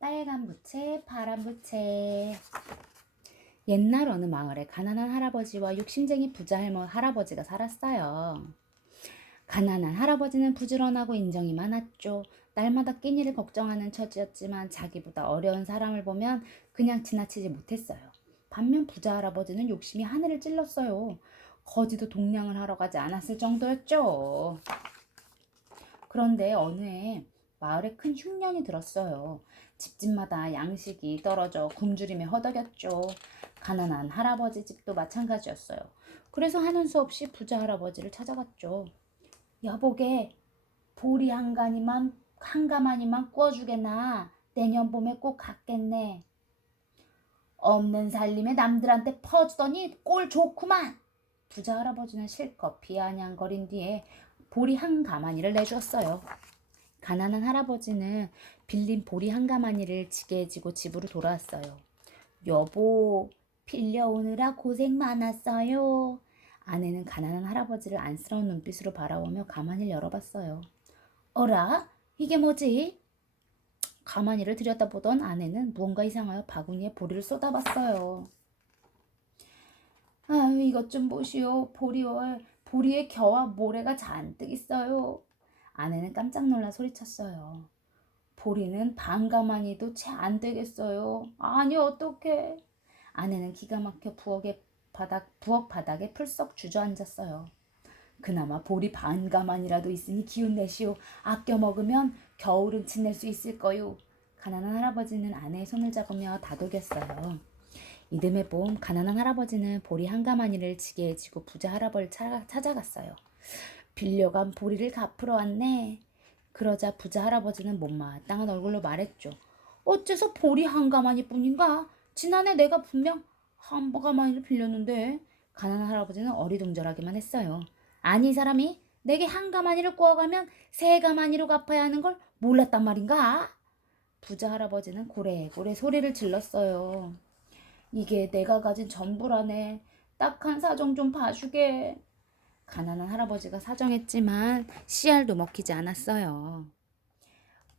빨간 부채, 파란 부채. 옛날 어느 마을에 가난한 할아버지와 욕심쟁이 부자 할아버지가 살았어요. 가난한 할아버지는 부지런하고 인정이 많았죠. 날마다 끼니를 걱정하는 처지였지만 자기보다 어려운 사람을 보면 그냥 지나치지 못했어요. 반면 부자 할아버지는 욕심이 하늘을 찔렀어요. 거지도 동냥을 하러 가지 않았을 정도였죠. 그런데 어느 해 마을에 큰 흉년이 들었어요. 집집마다 양식이 떨어져 굶주림에 허덕였죠. 가난한 할아버지 집도 마찬가지였어요. 그래서 하는 수 없이 부자 할아버지를 찾아갔죠. 여보게, 보리 한 가마니만 구워주겠나? 내년 봄에 꼭 갖겠네. 없는 살림에 남들한테 퍼주더니 꼴 좋구만. 부자 할아버지는 실컷 비아냥거린 뒤에 보리 한 가마니를 내주었어요. 가난한 할아버지는 빌린 보리 한 가마니를 지게 지고 집으로 돌아왔어요. 여보, 빌려오느라 고생 많았어요. 아내는 가난한 할아버지를 안쓰러운 눈빛으로 바라보며 가마니를 열어봤어요. 어라? 이게 뭐지? 가마니를 들여다보던 아내는 무언가 이상하여 바구니에 보리를 쏟아봤어요. 아유, 이것 좀 보시오. 보리에 겨와 모래가 잔뜩 있어요. 아내는 깜짝 놀라 소리쳤어요. 보리는 반 가마니도 채 안 되겠어요. 아니, 어떡해. 아내는 기가 막혀 부엌 바닥에 풀썩 주저앉았어요. 그나마 보리 반 가마니라도 있으니 기운 내시오. 아껴 먹으면 겨울은 지낼 수 있을 거요. 가난한 할아버지는 아내의 손을 잡으며 다독였어요. 이듬해 봄 가난한 할아버지는 보리 한 가마니를 지게 지고 부자 할아버지를 찾아갔어요. 빌려간 보리를 갚으러 왔네. 그러자 부자 할아버지는 못마땅한 얼굴로 말했죠. 어째서 보리 한 가마니뿐인가? 지난해 내가 분명 한 가마니를 빌렸는데. 가난한 할아버지는 어리둥절하기만 했어요. 아니, 이 사람이 내게 한 가마니를 구워가면 세 가마니로 갚아야 하는 걸 몰랐단 말인가? 부자 할아버지는 고래고래 소리를 질렀어요. 이게 내가 가진 전부라네. 딱한 사정 좀 봐주게. 가난한 할아버지가 사정했지만 씨알도 먹히지 않았어요.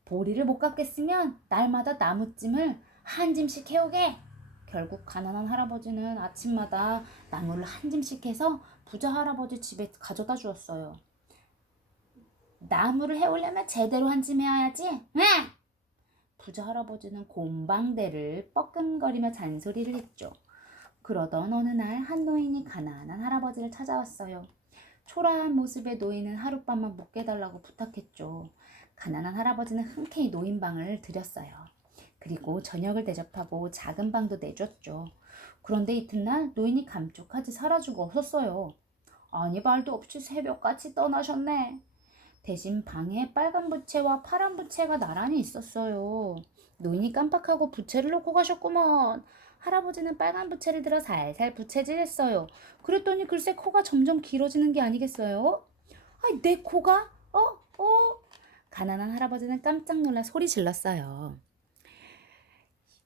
보리를 못 갚겠으면 날마다 나무찜을 한 짐씩 해오게. 결국 가난한 할아버지는 아침마다 나무를 한 짐씩 해서 부자 할아버지 집에 가져다 주었어요. 나무를 해오려면 제대로 한 짐 해야지. 응! 부자 할아버지는 곰방대를 뻐끔거리며 잔소리를 했죠. 그러던 어느 날 한 노인이 가난한 할아버지를 찾아왔어요. 초라한 모습의 노인은 하룻밤만 묵게 달라고 부탁했죠. 가난한 할아버지는 흔쾌히 노인방을 들였어요. 그리고 저녁을 대접하고 작은 방도 내줬죠. 그런데 이튿날 노인이 감쪽같이 사라지고 없었어요. 아니, 말도 없이 새벽같이 떠나셨네. 대신 방에 빨간 부채와 파란 부채가 나란히 있었어요. 노인이 깜빡하고 부채를 놓고 가셨구먼. 할아버지는 빨간 부채를 들어 살살 부채질했어요. 그랬더니 글쎄 코가 점점 길어지는 게 아니겠어요? 아이, 내 코가? 가난한 할아버지는 깜짝 놀라 소리 질렀어요.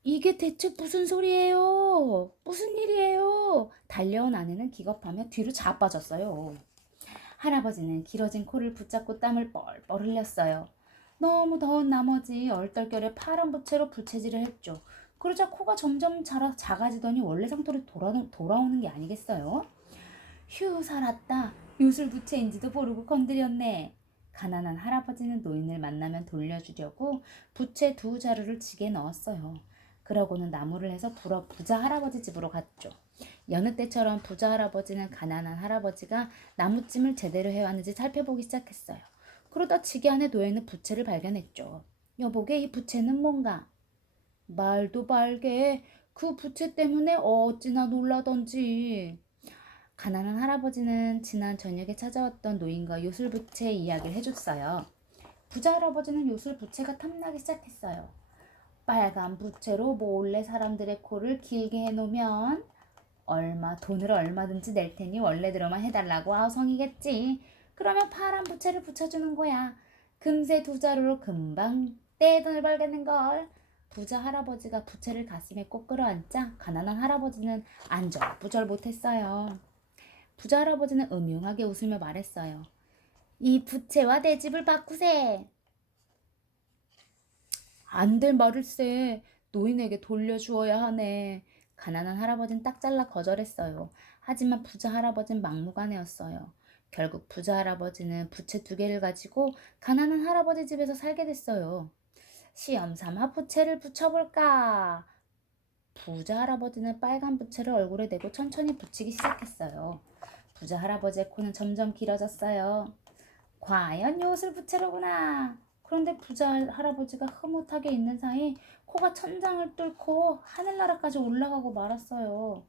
이게 대체 무슨 소리예요? 무슨 일이에요? 달려온 아내는 기겁하며 뒤로 자빠졌어요. 할아버지는 길어진 코를 붙잡고 땀을 뻘뻘 흘렸어요. 너무 더운 나머지 얼떨결에 파란 부채로 부채질을 했죠. 그러자 코가 점점 작아지더니 원래 상태로 돌아오는 게 아니겠어요? 휴, 살았다. 요술 부채인지도 모르고 건드렸네. 가난한 할아버지는 노인을 만나면 돌려주려고 부채 두 자루를 지게 넣었어요. 그러고는 나무를 해서 부자 할아버지 집으로 갔죠. 여느 때처럼 부자 할아버지는 가난한 할아버지가 나무찜을 제대로 해왔는지 살펴보기 시작했어요. 그러다 지게 안에 놓여있는 부채를 발견했죠. 여보게, 이 부채는 뭔가? 말도 말게. 그 부채 때문에 어찌나 놀라던지. 가난한 할아버지는 지난 저녁에 찾아왔던 노인과 요술부채 이야기를 해줬어요. 부자 할아버지는 요술부채가 탐나기 시작했어요. 빨간 부채로 몰래 사람들의 코를 길게 해놓으면 돈을 얼마든지 낼 테니 원래대로만 해달라고 아우성이겠지. 그러면 파란 부채를 붙여주는 거야. 금세 두 자루로 금방 떼돈을 벌겠는걸. 부자 할아버지가 부채를 가슴에 꼭 끌어안자 가난한 할아버지는 안절부절 못했어요. 부자 할아버지는 음흉하게 웃으며 말했어요. 이 부채와 내 집을 바꾸세. 안 될 말일세. 노인에게 돌려주어야 하네. 가난한 할아버지는 딱 잘라 거절했어요. 하지만 부자 할아버지는 막무가내였어요. 결국 부자 할아버지는 부채 2개를 가지고 가난한 할아버지 집에서 살게 됐어요. 시험 삼아 부채를 붙여볼까? 부자 할아버지는 빨간 부채를 얼굴에 대고 천천히 붙이기 시작했어요. 부자 할아버지의 코는 점점 길어졌어요. 과연 요술 부채로구나. 그런데 부자 할아버지가 흐뭇하게 있는 사이 코가 천장을 뚫고 하늘나라까지 올라가고 말았어요.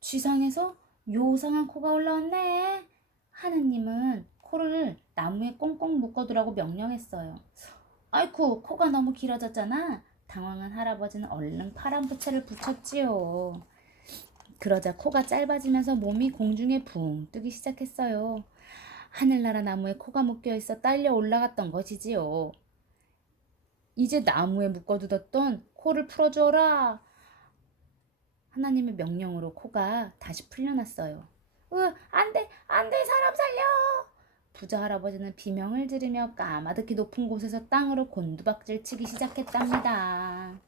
쥐상에서 요상한 코가 올라왔네. 하느님은 코를 나무에 꽁꽁 묶어두라고 명령했어요. 아이쿠, 코가 너무 길어졌잖아. 당황한 할아버지는 얼른 파란 부채를 붙였지요. 그러자 코가 짧아지면서 몸이 공중에 붕 뜨기 시작했어요. 하늘나라 나무에 코가 묶여 있어 딸려 올라갔던 것이지요. 이제 나무에 묶어두었던 코를 풀어주어라. 하나님의 명령으로 코가 다시 풀려났어요. 안 돼, 안 돼, 사람 살려! 부자 할아버지는 비명을 지르며 까마득히 높은 곳에서 땅으로 곤두박질 치기 시작했답니다.